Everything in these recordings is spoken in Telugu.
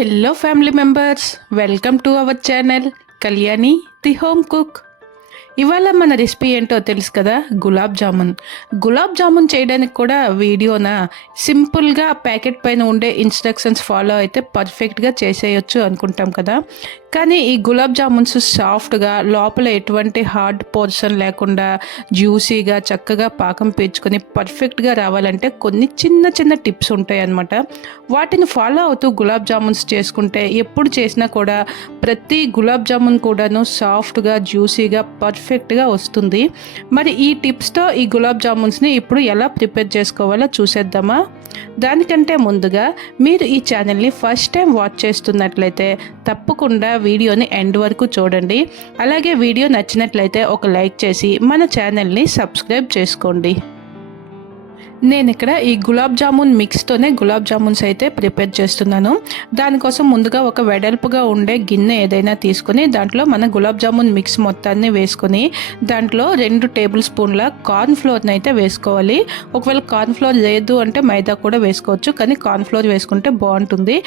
Hello family members, welcome to our channel Kalyani the home cook. ఇవాళ మన రెసిపీ ఏంటో తెలుసు కదా, గులాబ్ జామున్ చేయడానికి కూడా వీడియోనా సింపుల్గా ప్యాకెట్ పైన ఉండే ఇన్స్ట్రక్షన్స్ ఫాలో అయితే పర్ఫెక్ట్గా చేసేయచ్చు అనుకుంటాం కదా. కానీ ఈ గులాబ్ జామున్స్ సాఫ్ట్గా, లోపల ఎటువంటి హార్డ్ పోర్షన్ లేకుండా జ్యూసీగా చక్కగా పాకం పీల్చుకొని పర్ఫెక్ట్గా రావాలంటే కొన్ని చిన్న చిన్న టిప్స్ ఉంటాయి అన్నమాట. వాటిని ఫాలో అవుతూ గులాబ్ జామున్స్ చేసుకుంటే ఎప్పుడు చేసినా కూడా ప్రతి గులాబ్ జామున్ కూడాను సాఫ్ట్గా, జ్యూసీగా, పర్ఫెక్ట్గా వస్తుంది. మరి ఈ టిప్స్తో ఈ గులాబ్ జామున్స్ని ఇప్పుడు ఎలా ప్రిపేర్ చేసుకోవాలో చూసేద్దామా? దానికంటే ముందుగా మీరు ఈ ఛానల్ని ఫస్ట్ టైం వాచ్ చేస్తున్నట్లయితే తప్పకుండా వీడియోని ఎండ్ వరకు చూడండి. అలాగే వీడియో నచ్చినట్లయితే ఒక లైక్ చేసి మన ఛానల్ని సబ్స్క్రైబ్ చేసుకోండి. నేను ఇక్కడ ఈ గులాబ్ జామున్ మిక్స్తోనే గులాబ్ జామున్స్ అయితే ప్రిపేర్ చేస్తున్నాను. దానికోసం ముందుగా ఒక వెడల్పుగా ఉండే గిన్నె ఏదైనా తీసుకొని దాంట్లో మన గులాబ్ జామున్ మిక్స్ మొత్తాన్ని వేసుకొని దాంట్లో 2 టేబుల్ స్పూన్ల కార్న్ ఫ్లోర్ని అయితే వేసుకోవాలి. ఒకవేళ కార్న్ ఫ్లోర్ లేదు అంటే మైదా కూడా వేసుకోవచ్చు, కానీ కార్న్ ఫ్లోర్ వేసుకుంటే బాగుంటుంది.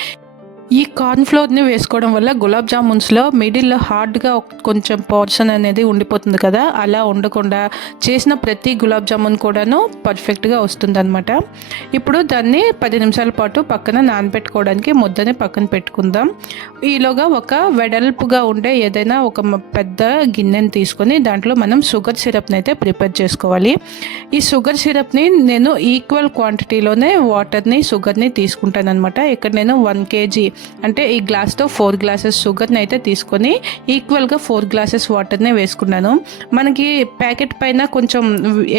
ఈ కార్న్ ఫ్లోర్ని వేసుకోవడం వల్ల గులాబ్ జామున్స్లో మిడిల్లో హార్డ్గా కొంచెం పోర్షన్ అనేది ఉండిపోతుంది కదా, అలా ఉండకుండా చేసిన ప్రతి గులాబ్ జామున్ కూడాను పర్ఫెక్ట్గా వస్తుంది అనమాట. ఇప్పుడు దాన్ని 10 నిమిషాల పాటు పక్కన నానబెట్టుకోవడానికి ముద్దని పక్కన పెట్టుకుందాం. ఈలోగా ఒక వెడల్పుగా ఉండే ఏదైనా ఒక పెద్ద గిన్నెని తీసుకొని దాంట్లో మనం షుగర్ సిరప్ని అయితే ప్రిపేర్ చేసుకోవాలి. ఈ షుగర్ సిరప్ని నేను ఈక్వల్ క్వాంటిటీలోనే వాటర్ని, షుగర్ని తీసుకుంటాను అనమాట. ఇక్కడ నేను 1 kg అంటే ఈ గ్లాస్తో 4 గ్లాసెస్ షుగర్ని అయితే తీసుకొని ఈక్వల్గా 4 గ్లాసెస్ వాటర్నే వేసుకున్నాను. మనకి ప్యాకెట్ పైన కొంచెం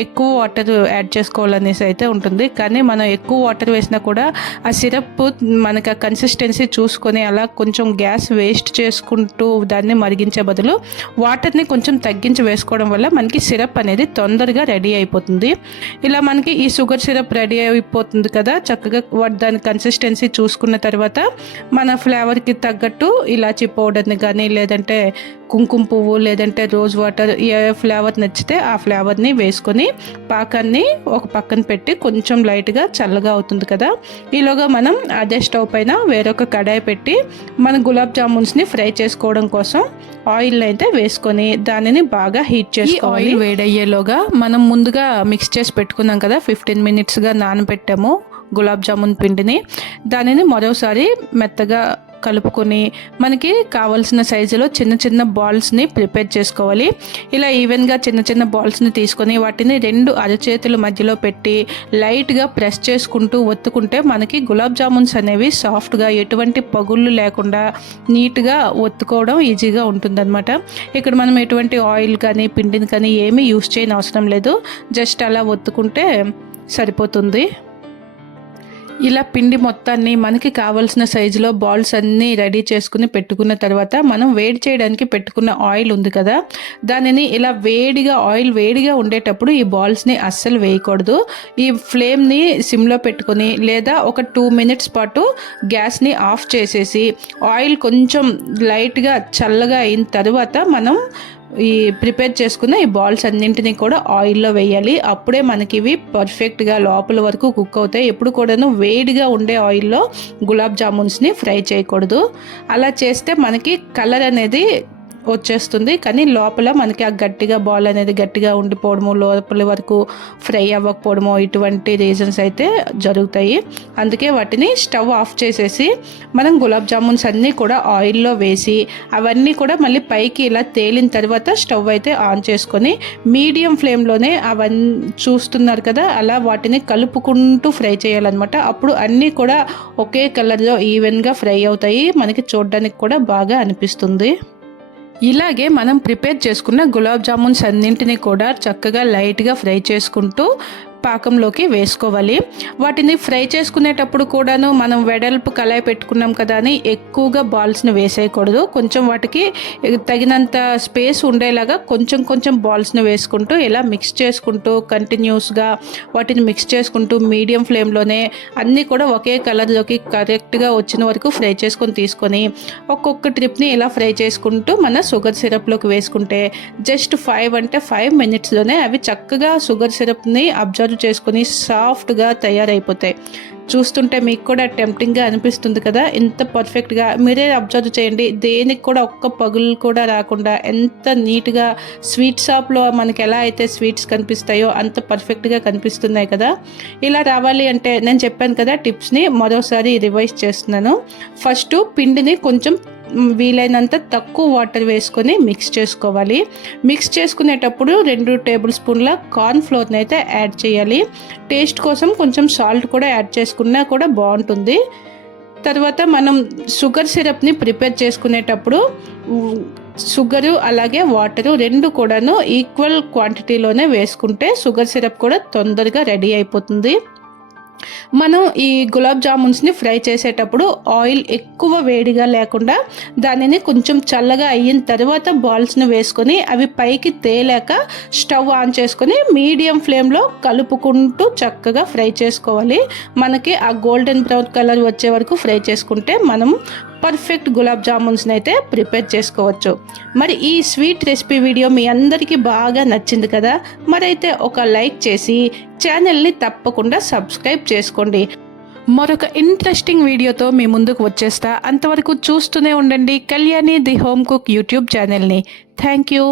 ఎక్కువ వాటర్ యాడ్ చేసుకోవాలనేసి అయితే ఉంటుంది, కానీ మనం ఎక్కువ వాటర్ వేసినా కూడా ఆ సిరప్ మనకి ఆ కన్సిస్టెన్సీ చూసుకొని అలా కొంచెం గ్యాస్ వేస్ట్ చేసుకుంటూ దాన్ని మరిగించే బదులు వాటర్ని కొంచెం తగ్గించి వేసుకోవడం వల్ల మనకి సిరప్ అనేది తొందరగా రెడీ అయిపోతుంది. ఇలా మనకి ఈ షుగర్ సిరప్ రెడీ అయిపోతుంది కదా, చక్కగా దాని కన్సిస్టెన్సీ చూసుకున్న తర్వాత మన ఫ్లేవర్కి తగ్గట్టు ఇలాచీ పౌడర్ని కానీ, లేదంటే కుంకుమ పువ్వు, లేదంటే రోజ్ వాటర్, ఏ ఫ్లేవర్ నచ్చితే ఆ ఫ్లేవర్ని వేసుకొని పాకాన్ని ఒక పక్కన పెట్టి కొంచెం లైట్గా చల్లగా అవుతుంది కదా, ఈలోగా మనం అదే స్టవ్ పైన వేరొక కడాయి పెట్టి మన గులాబ్ జామున్స్ని ఫ్రై చేసుకోవడం కోసం ఆయిల్ అయితే వేసుకొని దానిని బాగా హీట్ చేసుకోవాలి. ఆయిల్ వేడయ్యేలోగా మనం ముందుగా మిక్స్ చేసి పెట్టుకున్నాం కదా, 15 మినిట్స్గా నానబెట్టాము గులాబ్ జామున్ పిండిని. దానిని మరోసారి మెత్తగా కలుపుకొని మనకి కావాల్సిన సైజులో చిన్న చిన్న బాల్స్ని ప్రిపేర్ చేసుకోవాలి. ఇలా ఈవెన్గా చిన్న చిన్న బాల్స్ని తీసుకొని వాటిని 2 అరచేతుల మధ్యలో పెట్టి లైట్గా ప్రెస్ చేసుకుంటూ ఒత్తుకుంటే మనకి గులాబ్ జామున్స్ అనేవి సాఫ్ట్గా, ఎటువంటి పగుళ్ళు లేకుండా నీట్గా ఒత్తుకోవడం ఈజీగా ఉంటుందన్నమాట. ఇక్కడ మనం ఎటువంటి ఆయిల్ కానీ పిండిని కానీ ఏమీ యూస్ చేయని అవసరం లేదు, జస్ట్ అలా ఒత్తుకుంటే సరిపోతుంది. ఇలా పిండి మొత్తాన్ని మనకి కావాల్సిన సైజులో బాల్స్ అన్నీ రెడీ చేసుకుని పెట్టుకున్న తర్వాత మనం వేడి చేయడానికి పెట్టుకున్న ఆయిల్ ఉంది కదా, దానిని ఇలా ఆయిల్ వేడిగా ఉండేటప్పుడు ఈ బాల్స్ని అస్సలు వేయకూడదు. ఈ ఫ్లేమ్ని సిమ్లో పెట్టుకొని లేదా ఒక 2 మినిట్స్ పాటు గ్యాస్ని ఆఫ్ చేసేసి ఆయిల్ కొంచెం లైట్గా చల్లగా అయిన తర్వాత మనం ఈ ప్రిపేర్ చేసుకున్న ఈ బాల్స్ అన్నింటినీ కూడా ఆయిల్లో వేయాలి. అప్పుడే మనకి ఇవి పర్ఫెక్ట్గా లోపల వరకు కుక్ అవుతాయి. ఎప్పుడు కూడాను వేడిగా ఉండే ఆయిల్లో గులాబ్ జామున్స్ని ఫ్రై చేయకూడదు. అలా చేస్తే మనకి కలర్ అనేది వచ్చేస్తుంది, కానీ లోపల మనకి ఆ గట్టిగా బాల్ అనేది గట్టిగా ఉండిపోవడము, లోపల వరకు ఫ్రై అవ్వకపోవడము, ఇటువంటి రీజన్స్ అయితే జరుగుతాయి. అందుకే వాటిని స్టవ్ ఆఫ్ చేసేసి మనం గులాబ్ జామున్స్ అన్నీ కూడా ఆయిల్లో వేసి అవన్నీ కూడా మళ్ళీ పైకి ఇలా తేలిన తర్వాత స్టవ్ అయితే ఆన్ చేసుకొని మీడియం ఫ్లేమ్లోనే అవన్నీ చూస్తున్నారు కదా, అలా వాటిని కలుపుకుంటూ ఫ్రై చేయాలన్నమాట. అప్పుడు అన్నీ కూడా ఒకే కలర్లో ఈవెన్గా ఫ్రై అవుతాయి, మనకి చూడడానికి కూడా బాగా అనిపిస్తుంది. ఇలాగే మనం ప్రిపేర్ చేసుకున్న గులాబ్ జామున్స్ అన్నింటినీ కూడా చక్కగా లైట్గా ఫ్రై చేసుకుంటూ పాకంలోకి వేసుకోవాలి. వాటిని ఫ్రై చేసుకునేటప్పుడు కూడాను మనం వెడల్పు కళాయి పెట్టుకున్నాం కదా అని ఎక్కువగా బాల్స్ని వేసేయకూడదు. కొంచెం వాటికి తగినంత స్పేస్ ఉండేలాగా కొంచెం కొంచెం బాల్స్ని వేసుకుంటూ ఇలా మిక్స్ చేసుకుంటూ కంటిన్యూస్గా వాటిని మిక్స్ చేసుకుంటూ మీడియం ఫ్లేమ్లోనే అన్నీ కూడా ఒకే కలర్లోకి కరెక్ట్గా వచ్చిన వరకు ఫ్రై చేసుకొని తీసుకొని ఒక్కొక్క ట్రిప్ని ఇలా ఫ్రై చేసుకుంటూ మన షుగర్ సిరప్లోకి వేసుకుంటే జస్ట్ 5 మినిట్స్లోనే అవి చక్కగా షుగర్ సిరప్ని అబ్జర్వ్ చేసుకొని సాఫ్ట్గా తయారైపోతాయి. చూస్తుంటే మీకు కూడా టెంప్టింగ్గా అనిపిస్తుంది కదా. ఎంత పర్ఫెక్ట్గా మీరే అబ్జర్వ్ చేయండి, దేనికి కూడా ఒక్క పగులు కూడా రాకుండా ఎంత నీట్గా స్వీట్ షాప్లో మనకి ఎలా అయితే స్వీట్స్ కనిపిస్తాయో అంత పర్ఫెక్ట్గా కనిపిస్తున్నాయి కదా. ఇలా రావాలి అంటే నేను చెప్పాను కదా టిప్స్ని మరోసారి రివైజ్ చేస్తున్నాను. ఫస్ట్ పిండిని కొంచెం వీలైనంత తక్కువ వాటర్ వేసుకొని మిక్స్ చేసుకోవాలి. మిక్స్ చేసుకునేటప్పుడు 2 టేబుల్ స్పూన్ల కార్న్ ఫ్లోర్ని అయితే యాడ్ చేయాలి. టేస్ట్ కోసం కొంచెం సాల్ట్ కూడా యాడ్ చేసుకున్నా కూడా బాగుంటుంది. తర్వాత మనం షుగర్ సిరప్ని ప్రిపేర్ చేసుకునేటప్పుడు షుగరు అలాగే వాటరు 2 కూడాను ఈక్వల్ క్వాంటిటీలోనే వేసుకుంటే షుగర్ సిరప్ కూడా తొందరగా రెడీ అయిపోతుంది. మనం ఈ గులాబ్ జామున్స్ని ఫ్రై చేసేటప్పుడు ఆయిల్ ఎక్కువ వేడిగా లేకుండా దానిని కొంచెం చల్లగా అయిన తర్వాత బాల్స్ని వేసుకొని అవి పైకి తేలాక స్టవ్ ఆన్ చేసుకొని మీడియం ఫ్లేమ్లో కలుపుకుంటూ చక్కగా ఫ్రై చేసుకోవాలి. మనకి ఆ గోల్డెన్ బ్రౌన్ కలర్ వచ్చే వరకు ఫ్రై చేసుకుంటే మనం పర్ఫెక్ట్ గులాబ్ జామున్స్ని అయితే ప్రిపేర్ చేసుకోవచ్చు. మరి ఈ స్వీట్ రెసిపీ వీడియో మీ అందరికీ బాగా నచ్చింది కదా. మరైతే ఒక లైక్ చేసి ఛానల్ని తప్పకుండా సబ్స్క్రైబ్ చేసుకోండి. మరొక ఇంట్రెస్టింగ్ వీడియోతో మీ ముందుకు వచ్చేస్తా. అంతవరకు చూస్తూనే ఉండండి Kalyani the home cook YouTube ఛానల్ని. Thank you.